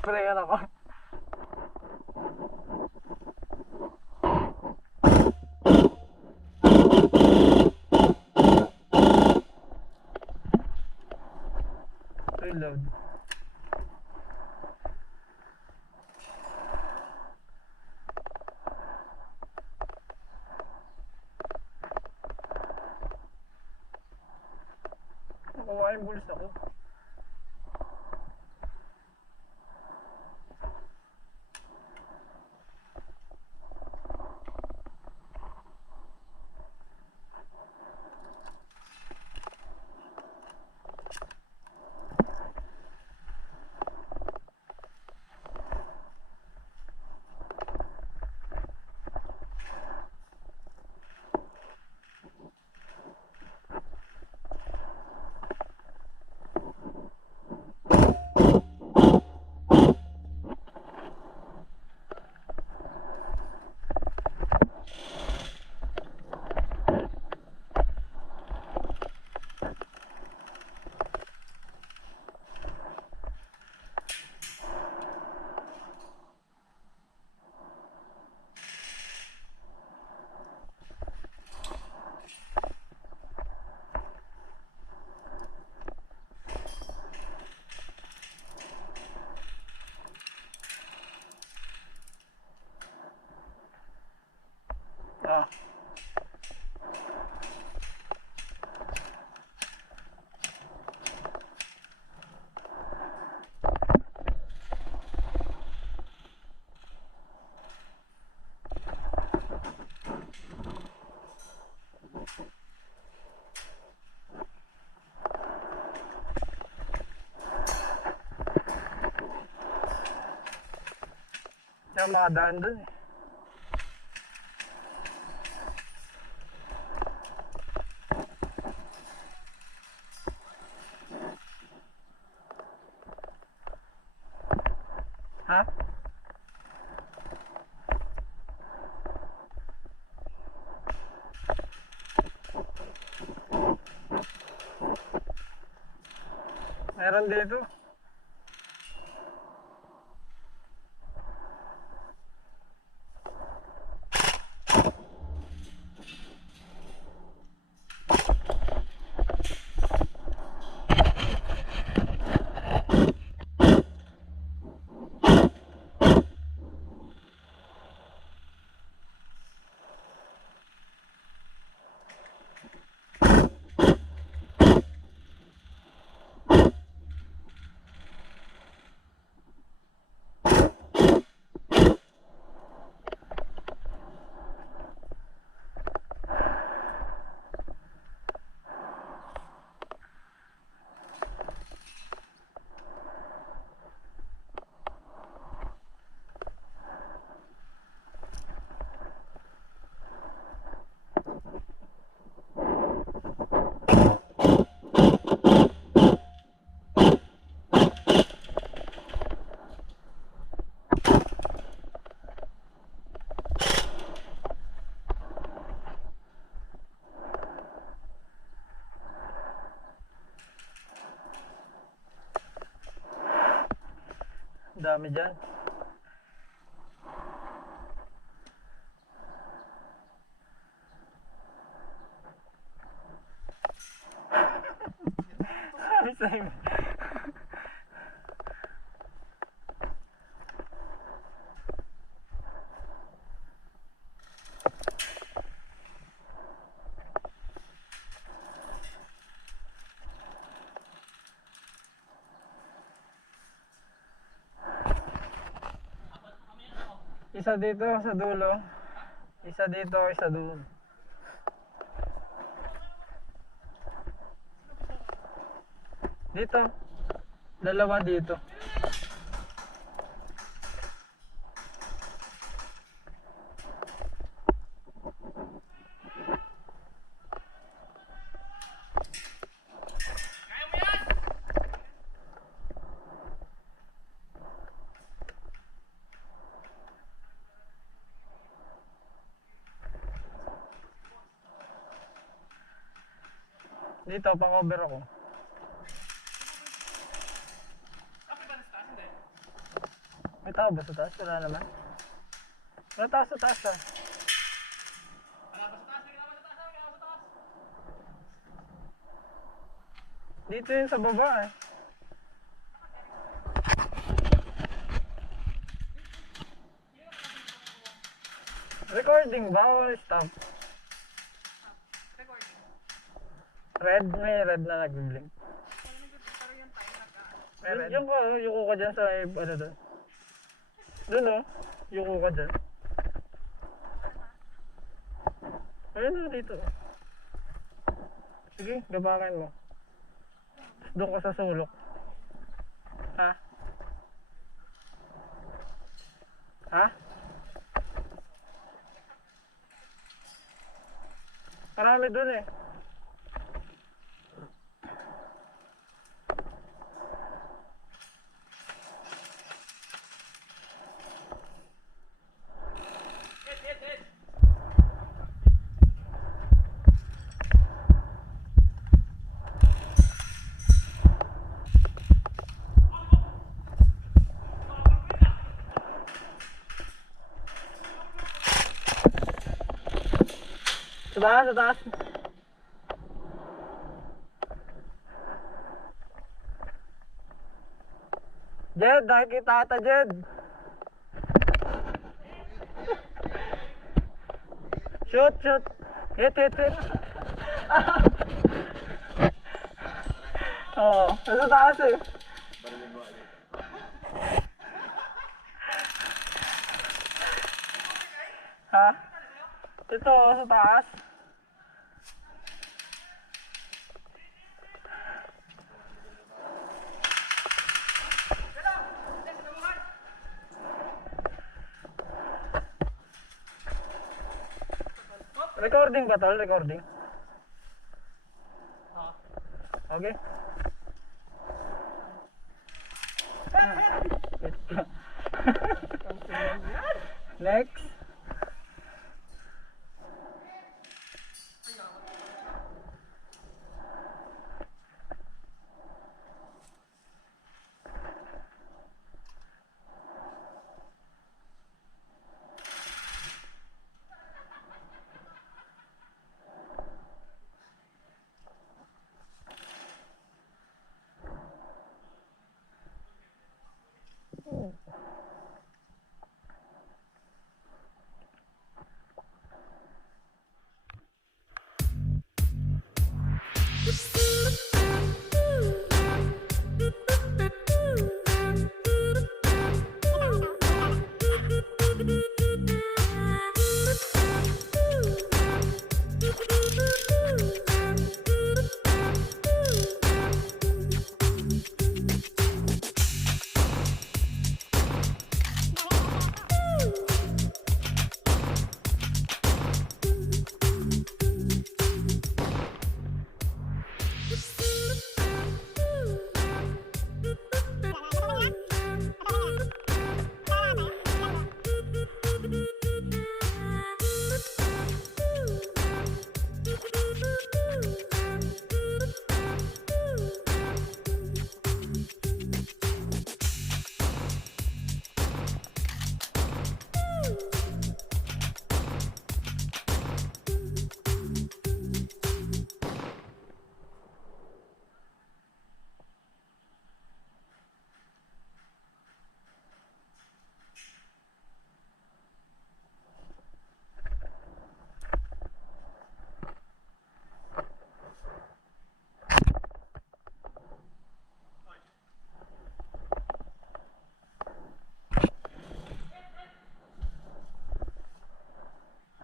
Sprayan ako. Reload. Nakuha yung bulsa ko. Ah. Kaya makadaan dun eh. Ha? Meron dito. Dami dyan. Sabi sa'yo. Isa dito sa dulo. Isa dito, isa doon. Dito. Dalawa dito. Dito, pa-cover ako. May tao ba sa taas? Wala naman. Wala tao sa taas ah. Dito yun sa baba eh. Recording ba or stop? Red, may red na nag-blink. Yung ka, yuko ka dyan sa ano doon. Doon o, yuko ka dyan. Ayun na dito. Sige, gabakan mo. Doon ka sa sulok. Ha? Ha? Marami doon eh. Sa taas, sa taas. Jed, nakikita ata Jed. Shoot, shoot. Hit, hit, hit. Oo, nasa taas eh. Ha? Ito, sa taas. Recording ba tol? Recording? Okay. Next.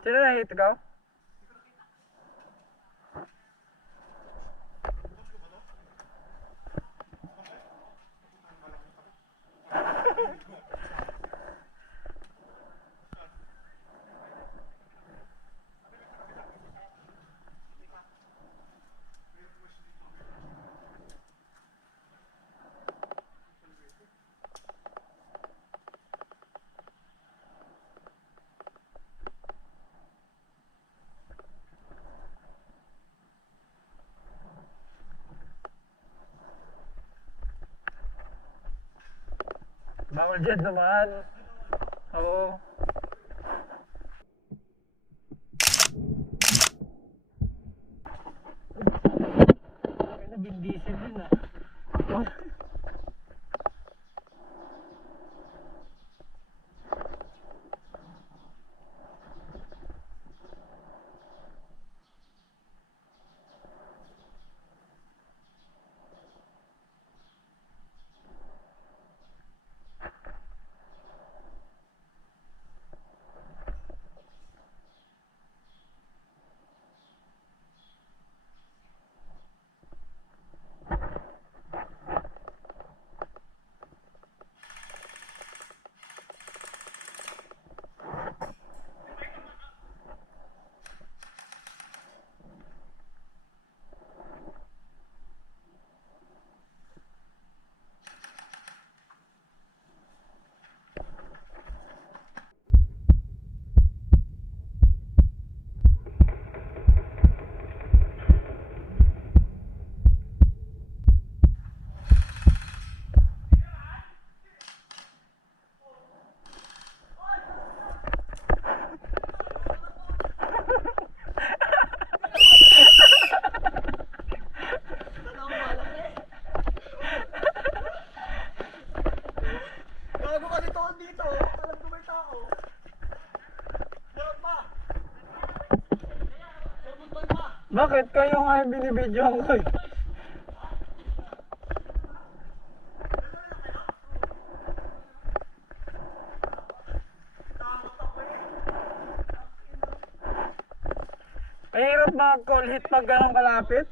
Sino na-hit ikaw? Bawal dyan naman. Oo. Ay, naging diesel din ah. Gago ka dito dito. Alam ko may tao. Meron pa. Meron pa. Bakit kayo nga yung binibidyoan ko eh? Mahirap mag-call hit pag ganun kalapit.